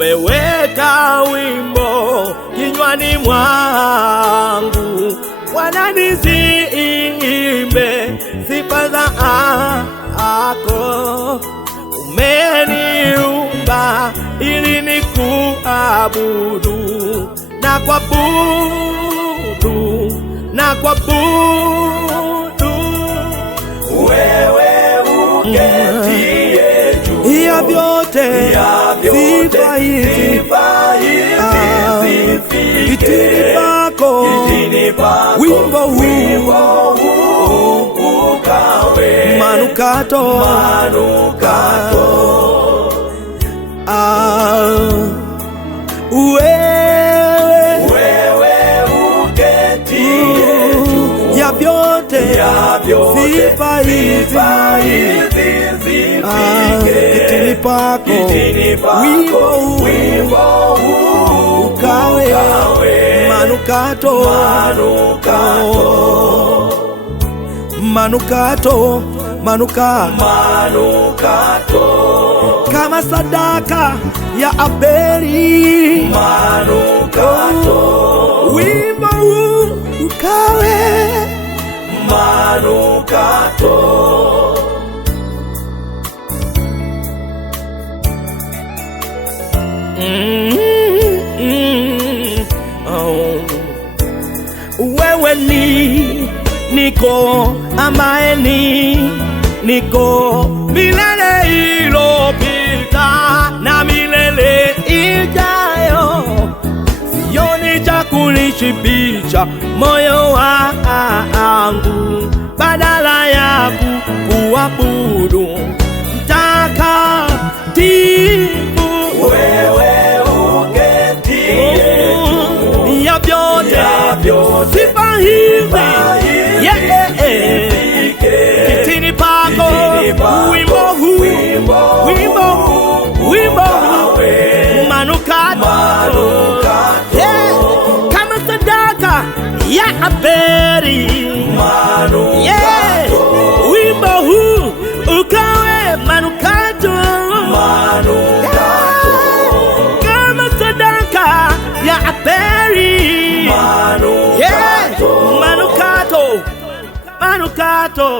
umeweka wimbo kinywani mwangu, Bwana niziimbe sifa zako. Umeniumba ili nikuabudu na kuabudu wewe uketie juu ya vyote, sifa hizi kitini pako, wimbo huu ukawe manukato, wewe uketie juu ya vyote, sifa hizi kitini pako, wimbo huu ukawe manukato kama sadaka ya Abeli, wimbo huu ukawe manukato. Wewe niko ambaye niko milele iliyopita na milele ijayo, sioni cha kunishibisha moyo wangu badala ya kuabudu mtakatifu. Wewe uketie juu ya vyote, sifa hizi kitini pako, wimbo huu manukato kama sadaka ya Abeli, wimbo huu ukawe manukato kama sadaka ya Abeli, manukato